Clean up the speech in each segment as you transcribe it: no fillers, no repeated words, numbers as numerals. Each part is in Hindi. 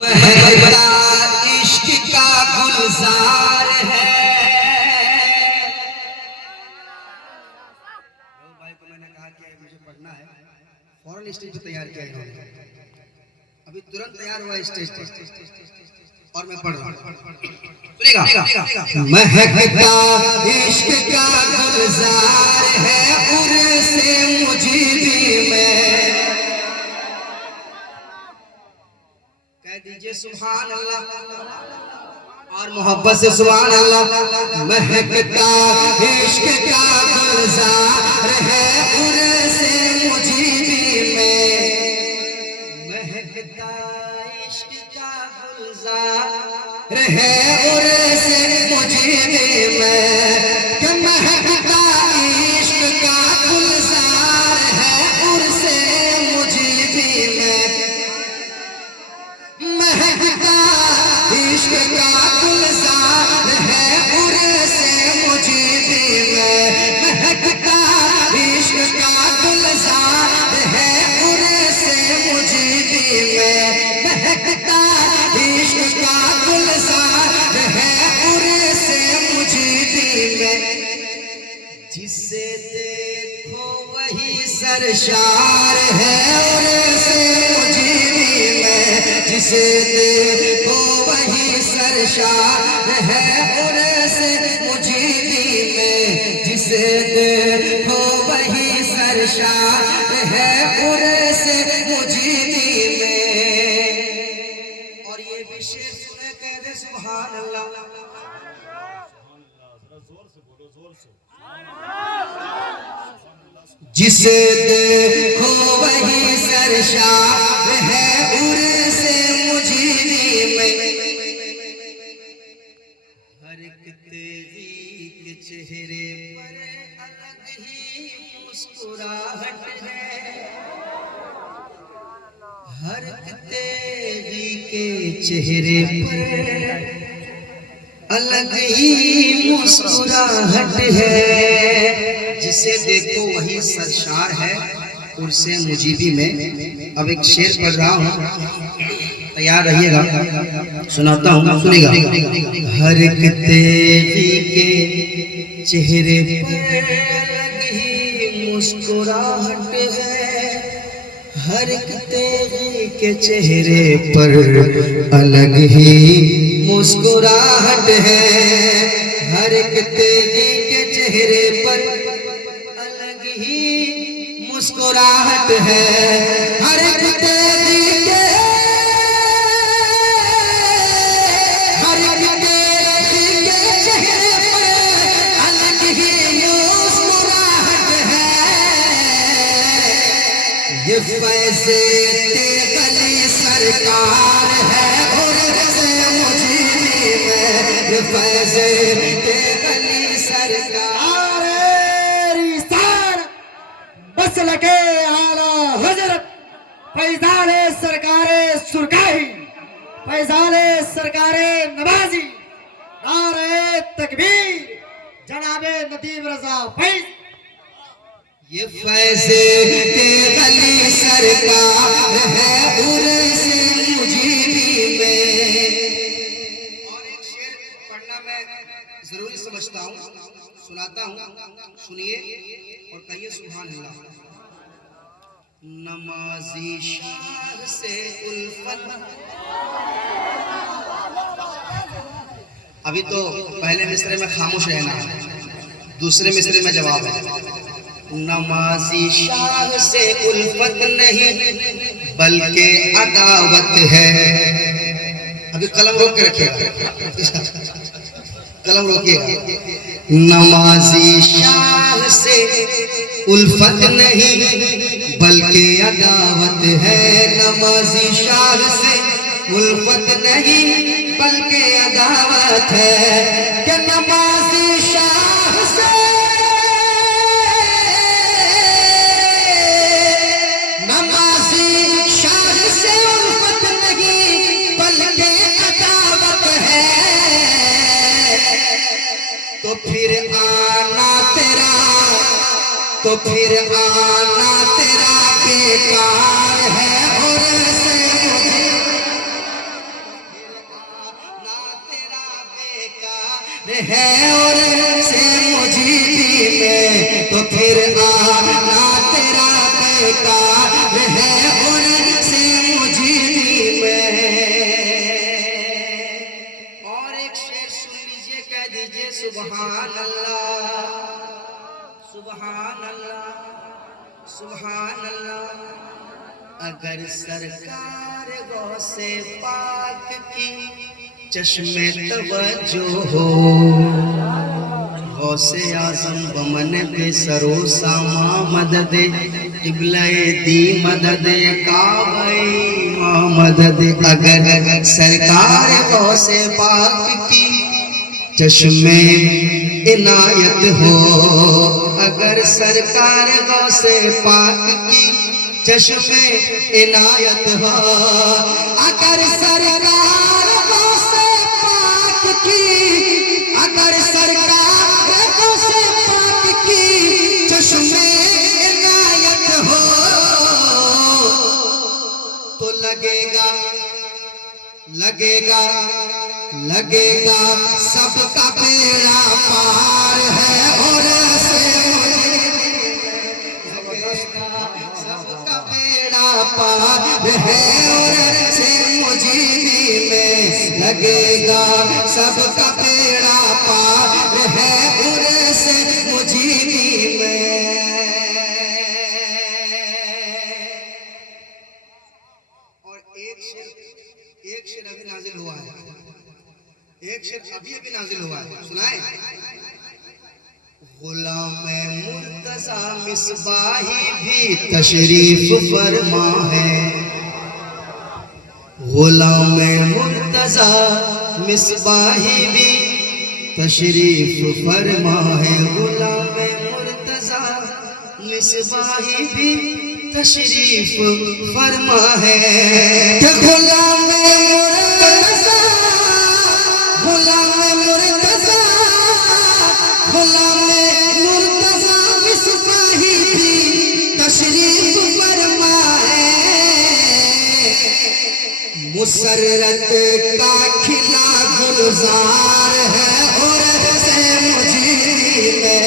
महकता इश्क का गुलजार है। भाई को मैंने कहा कि मुझे पढ़ना है, फौरन स्टेज पे तैयार किया इन्होंने, अभी तुरंत तैयार हुआ स्टेज पर और मैं पढ़ रहा हूँ। सुनिएगा। महकता इश्क का गुलजार है, उर से मुझे भी मैं कह दीजिए सुभान अल्लाह और मोहब्बत से सुभान अल्लाह। महकता इश्क का गुलजार है, उर से मुझे भी मैं महकता इश्क का गुलजार है, उर से मुझे भी मैं महकता इश्क का गुलजार है, उर से मुझे भी मैं महकता इश्क का गुलजार है, उर से मुझे भी मैं महकता इश्क का गुलजार है, उर से मुझे भी मैं महकता इश्क का गुलजार है, उर से मुझे भी मैं जिसे देखो वही सरशार है, उर से मुझे भी मैं जिसे देखो वही सरशार है, उर से मुझे भी मैं जिसे देखो वही सरशार है, उर से मुझे भी मैं। और ये भी शेर सुने कह दे सुभान अल्लाह। जिसे देखो वही सरशार है, उर से मुझे भी मैं हर एक तेरी के चेहरे पर अलग ही मुस्कुराहट है, हर एक तेरी के चेहरे पर अलग ही मुस्कुराहट है, जिसे देखो वही सरशार है, उनसे मुझे भी मैं। अब एक शेर पढ़ रहा हूँ, तैयार रहिएगा, सुनाता हूँ, सुनिएगा। हर एक तेरी के चेहरे पर अलग ही मुस्कुराहट है, हर एक तेरी के चेहरे पर अलग ही मुस्कुराहट है, हर एक तेरी के चेहरे पर अलग ही मुस्कुराहट है, हर एक तेरी के हर एक तेरी के चेहरे पर अलग ही मुस्कुराहट है। ये फैज़े तेगली सरकार है, उर से मुझे भी मैं ये फैज़े तेगली सरकार बस लगे आला हजरत फैजाने सरकारे सुरकाही फैजाने सरकारे नवाजी नारे तकबीर जनाबे नदीम रजा फैज। ये फैज़े तेगली सरकार है, उर से मुझे भी मैं। और एक शेर पढ़ना मैं जरूरी समझता हूँ, सुनाता हूँ, सुनिए और कहिए सुभान अल्लाह। नमाज़ी शार से उल्फत, अभी तो पहले मिसरे में खामोश रहना, दूसरे मिसरे में जवाब है। नमाज़ी शाह से उल्फत नहीं बल्कि अदावत है। अभी कलम रोक के रखिएगा, कलम रोकिएगा। नमाज़ी शाह से उल्फत नहीं बल्कि अदावत है, नमाज़ी शाह से उल्फत नहीं बल्कि अदावत है कि नमाज़ी शाह से उल्फत नहीं बल्कि अदावत है। तो फिर आना तेरा बेकार है, और से मुझे है और से मुझी में, तो फिर आना तेरा बेकार है और से मुझी में। और एक शेर सुन लीजिए, कह दीजिए सुभान अल्लाह, सुभान अल्लाह, सुभान अल्लाह। अगर सरकार गौसे पाक की चश्मे तवज्जो हो, गौसे आज़म बमन पे सरो सामा मदद, किबले दी मदद काबे मदद। अगर सरकार गौसे पाक की चश्मे इनायत हो, अगर सरकार गौसे पाक की चश्मे इनायत हो, अगर सरकार गौसे पाक की, अगर सरकार गौसे पाक की चश्मे इनायत हो, तो लगेगा लगेगा लगेगा सबका बेड़ा पार है और से सबका बेड़ा पार है और से मुझी में, लगेगा सबका बेड़ा पार है और से मुझी में। और एक शेर अभी नाजिल हुआ है, एक शेर अभी अभी नाजिल हुआ है, सुनाए। गुलाम मुर्तजा मिसबाही भी तशरीफ फरमा है, गुलाम मुर्तजा मिसबाही भी तशरीफ फरमा है, गुलाम मुर्तजा मिसबाही भी तशरीफ फरमा है। गुलाम मुर्तजा, गुलाम मुर्तजा, गुलाम मुर्तजा मिसबाही भी तशरीफ फरमा है। मुसर्रत का खिला गुलजार है और से मुझी में,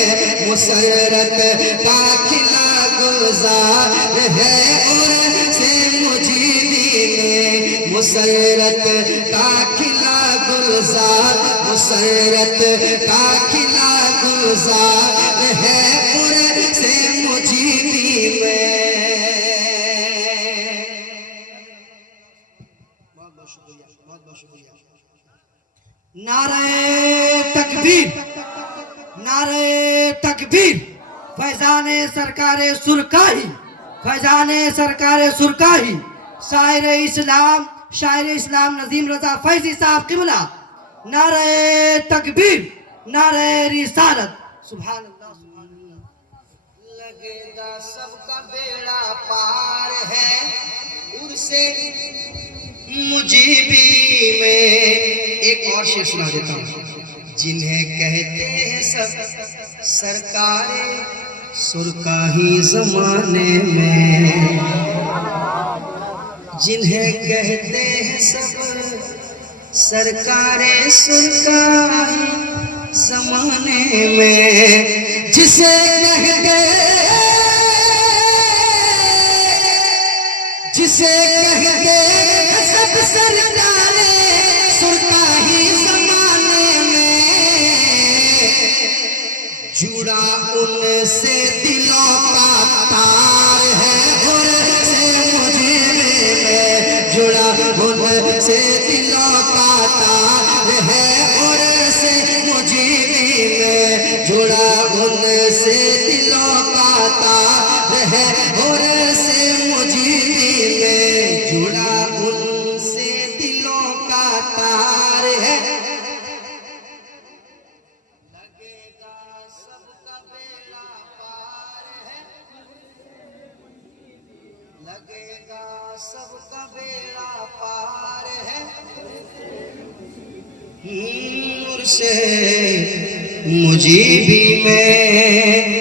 मुसर्रत का खिला गुलजार है और से मुझी में, मुसर्रत का खिला गुलजार, मुसर्रत का खिला गुलजार है और से मुझी में। बहुत शुक्रिया, बहुत शुक्रिया। नारे तकबीर, नारे तकबीर। फैजाने सरकारे सुरकाही, फैजाने सरकारे सुरकाही। शायर इस्लाम नजीम रजा फैजी साहब किबला। नारे तकबीर, नारे रिसालत। सुभान अल्लाह, सुभान अल्लाह। लगेगा सबका बेड़ा पार है उर्से मुजीबी में। एक और शेर सुना देता हूँ। जिन्हें कहते हैं सब सरकारे सुरकाही जमाने में, जिन्हें कहते हैं सब सरकारे सुरकाही जमाने में, जिसे कहते जिसे कहते सब सरकारे सुरकाही जमाने में, जुड़ा उनसे दिलों का तार है और से मुझे में, जुड़ा उनसे दिलों का तार है और से मुझे में, जुड़ा उनसे दिलों का तार है और से मुझे में, जुड़ा उनसे दिलों का तार है। लगेगा सबका बेड़ा पार है, लगेगा सबका बेड़ा पार है। नूर से मुजीबी में